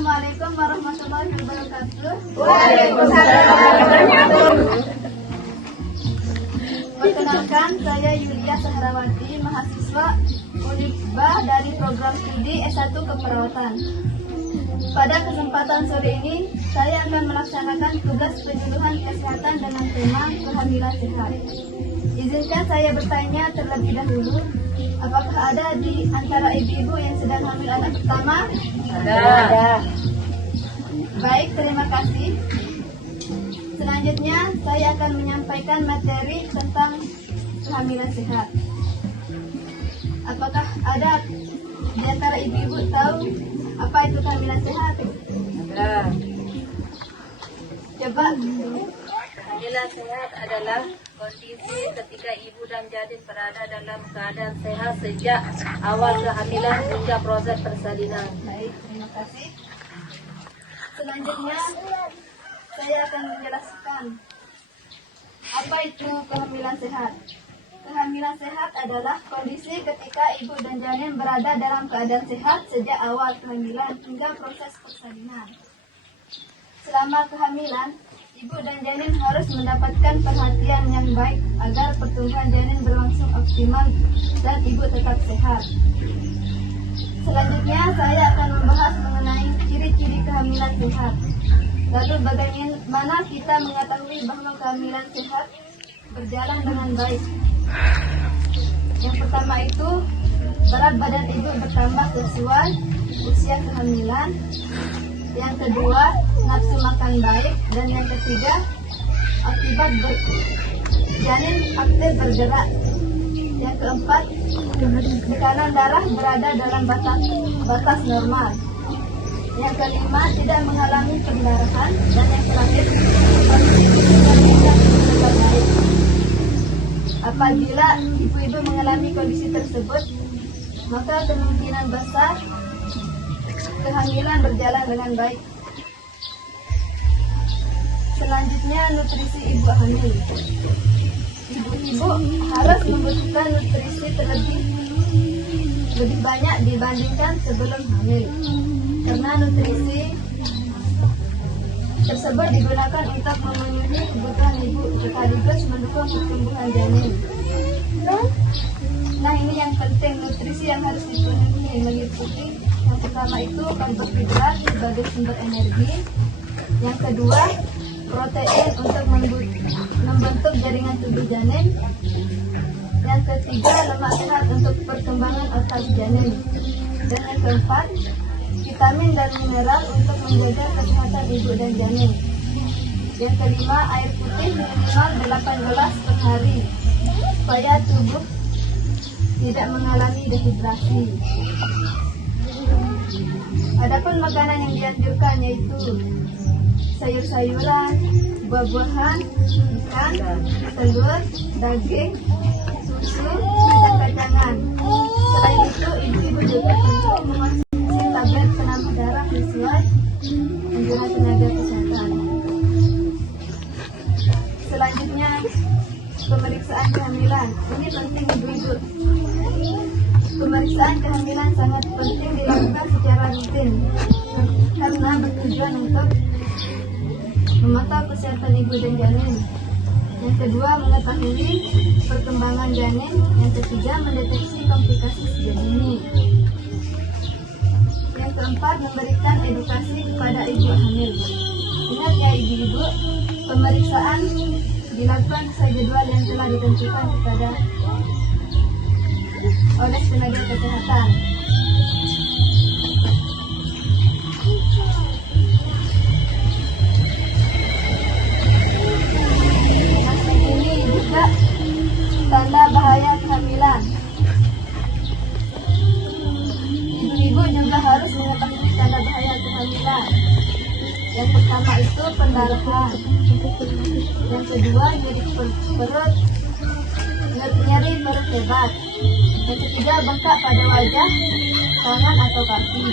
Assalamualaikum warahmatullahi wabarakatuh. Waalaikumsalam warahmatullahi wabarakatuh. Perkenalkan, saya Yulia Sahrawati, mahasiswa Unibba dari program studi S1 Keperawatan. Pada kesempatan sore ini, saya akan melaksanakan tugas penyuluhan kesehatan dengan tema kehamilan sehat. Izinkan saya bertanya terlebih dahulu, apakah ada di antara ibu-ibu yang sedang hamil anak pertama? Ada. Baik, terima kasih. Selanjutnya, saya akan menyampaikan materi tentang kehamilan sehat. Apakah ada di antara ibu-ibu tahu apa itu kehamilan sehat? Ada. Coba. Kehamilan sehat adalah kondisi ketika ibu dan janin berada dalam keadaan sehat sejak awal kehamilan hingga proses persalinan. Baik, terima kasih. Selanjutnya, saya akan menjelaskan apa itu kehamilan sehat. Kehamilan sehat adalah kondisi ketika ibu dan janin berada dalam keadaan sehat sejak awal kehamilan hingga proses persalinan. Selama kehamilan, ibu dan janin harus mendapatkan perhatian yang baik agar pertumbuhan janin berlangsung optimal dan ibu tetap sehat. Selanjutnya, saya akan membahas mengenai ciri-ciri kehamilan sehat. Lalu bagaimana kita mengetahui bahwa kehamilan sehat berjalan dengan baik? Yang pertama itu, berat badan ibu bertambah sesuai usia kehamilan. Yang kedua, nafsu makan baik. Dan yang ketiga, akibat janin aktif bergerak. Yang keempat, tekanan darah berada dalam batas normal. Yang kelima, tidak mengalami pendarahan. Dan yang terakhir, tetap baik. Apabila ibu-ibu mengalami kondisi tersebut, maka kemungkinan besar kehamilan berjalan dengan baik. Selanjutnya, nutrisi ibu hamil. Ibu-ibu harus membutuhkan nutrisi lebih banyak dibandingkan sebelum hamil, karena nutrisi tersebut digunakan untuk memenuhi kebutuhan ibu sekaligus mendukung pertumbuhan janin. Nah, ini yang penting, nutrisi yang harus dipenuhi meliputi yang pertama itu karbohidrat sebagai sumber energi. Yang kedua, protein untuk membentuk jaringan tubuh janin. Yang ketiga, lemak sehat untuk perkembangan otak janin. Dan yang keempat, vitamin dan mineral untuk menjaga kesehatan ibu dan janin. Yang kelima, air putih minimal 8 gelas per hari supaya tubuh tidak mengalami dehidrasi. Adapun makanan yang dianjurkan yaitu sayur-sayuran, buah-buahan, ikan, telur, daging, susu, kacang-kacangan. Selain itu, ibu-ibu juga perlu mengonsumsi tablet penambah darah sesuai anjuran tenaga kesehatan. Selanjutnya, pemeriksaan kehamilan. Ini penting ibu-ibu. Pemeriksaan kehamilan sangat penting dilakukan secara rutin karena bertujuan untuk memantau kesehatan ibu dan janin. Yang kedua, mengetahui perkembangan janin. Yang ketiga, mendeteksi komplikasi sejak dini. Yang keempat, memberikan edukasi kepada ibu hamil. Ingat ya ibu-ibu, pemeriksaan dilakukan sesuai jadwal yang telah ditentukan oleh tenaga kesehatan. Ini juga tanda bahaya kehamilan. Ibu-ibu juga harus mengetahui tanda bahaya kehamilan. Yang pertama itu pendarahan. Yang kedua, nyeri perut hebat. Yang ketiga, bengkak pada wajah, tangan atau kaki.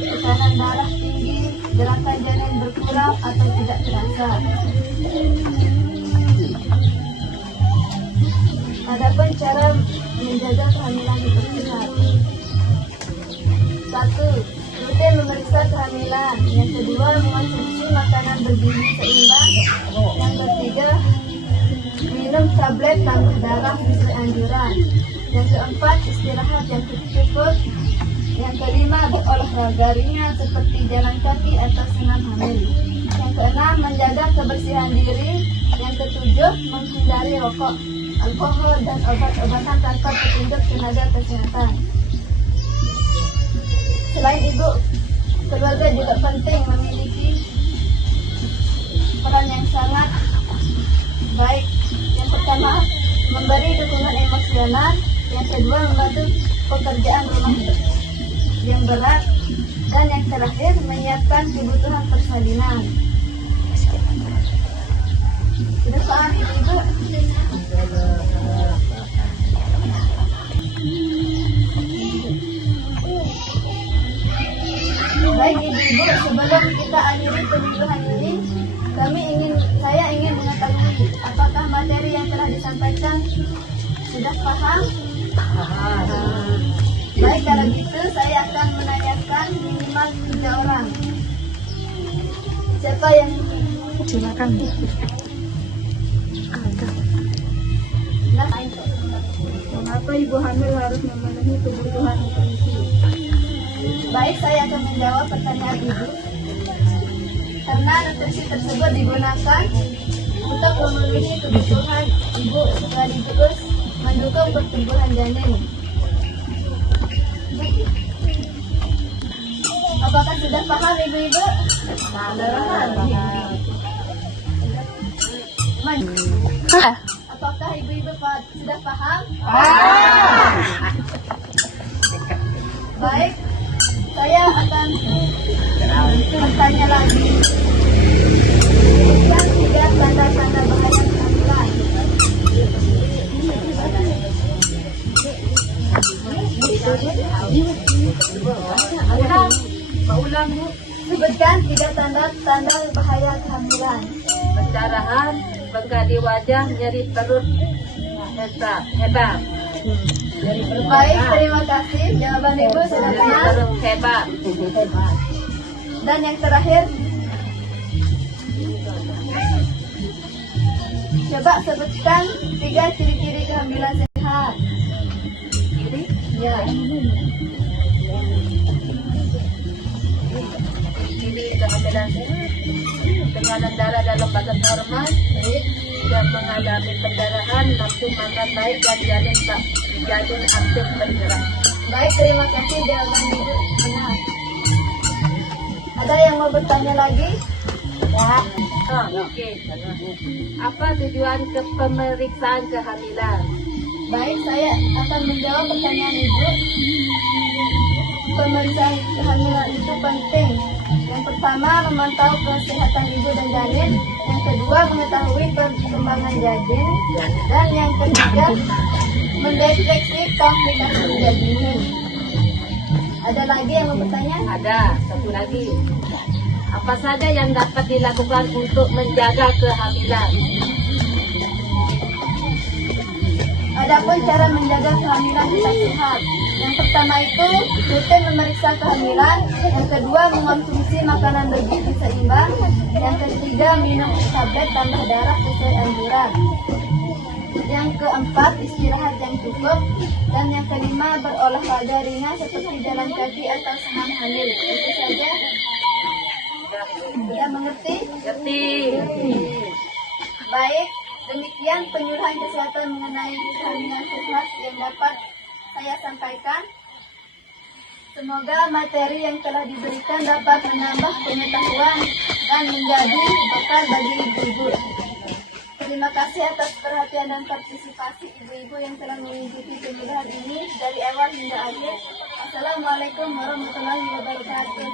Tekanan darah tinggi, gerakan janin berkurang atau tidak terasa. Adapun cara menjaga kehamilan itu sehat. 1. rutin memeriksa kehamilan. Yang kedua, mengonsumsi makanan bergizi seimbang. Yang ketiga, minum tablet tambah darah sesuai anjuran. Yang keempat, istirahat yang cukup. Yang kelima, berolahraga ringan seperti jalan kaki atau senam hamil. Yang keenam, menjaga kebersihan diri. Yang ketujuh, menghindari rokok, alkohol, dan obat-obatan tanpa petunjuk tenaga kesehatan. Selain ibu, keluarga juga penting memiliki peran yang sangat baik. Yang pertama, memberi dukungan emosional. Yang kedua, membantu pekerjaan rumah yang berat. Dan yang terakhir, menyiapkan kebutuhan persalinan. Sudah paham ibu? Baik ibu-ibu, sebelum kita akhiri penyuluhan ini, saya ingin mengetahui apakah materi yang telah disampaikan sudah paham? Baik, kalau gitu saya akan menanyakan minimal 3 orang. Siapa yang silakan? Mengapa ibu hamil harus memenuhi kebutuhan nutrisi? Baik, saya akan menjawab pertanyaan ibu. Karena nutrisi tersebut digunakan untuk memenuhi kebutuhan ibu sekaligus mendukung pertumbuhan janin. Apakah sudah paham ibu-ibu? Apakah ibu-ibu sudah paham? Baik, saya akan bertanya lagi. Yang 3 tanda-tanda bahaya kehamilan. Sebutkan 3 tanda-tanda bahaya kehamilan. Pendarahan, bengkak di wajah, nyeri perut hebat. Baik, terima kasih. Jawaban ibu sudah benar. Perut hebat. Dan yang terakhir, coba sebutkan 3 ciri-ciri kehamilan sehat. Kiri, Ya. kiri kehamilan sehat. Tekanan darah dalam batas normal, tidak mengalami pendarahan, nafsu makan baik dan janin aktif bergerak. Baik, terima kasih. Jawaban ibu benar. Ada yang mau bertanya lagi? Ya. Oke. Apa tujuan pemeriksaan kehamilan? Baik, saya akan menjawab pertanyaan ibu. Pemeriksaan kehamilan itu penting. Yang pertama, memantau kesehatan ibu dan janin. Yang kedua, mengetahui perkembangan janin. Dan yang ketiga, mendeteksi komplikasi janin. Ada lagi yang mau bertanya? Ada, satu lagi. Apa saja yang dapat dilakukan untuk menjaga kehamilan? Adapun cara menjaga kehamilan tetap sehat. Yang pertama itu rutin memeriksa kehamilan. Yang kedua, mengonsumsi makanan bergizi seimbang. Yang ketiga, minum tablet tambah darah sesuai anjuran. Yang keempat, istirahat yang cukup. Dan yang kelima, berolahraga ringan seperti jalan kaki atau senam hamil. Itu saja. Ya, mengerti? Ngerti. Baik, demikian penyuluhan kesehatan mengenai kehamilan sehat yang dapat saya sampaikan. Semoga materi yang telah diberikan dapat menambah pengetahuan dan menjadi bekal bagi ibu-ibu. Terima kasih atas perhatian dan partisipasi ibu-ibu yang telah mengikuti penyuluhan ini dari awal hingga akhir. Assalamualaikum warahmatullahi wabarakatuh.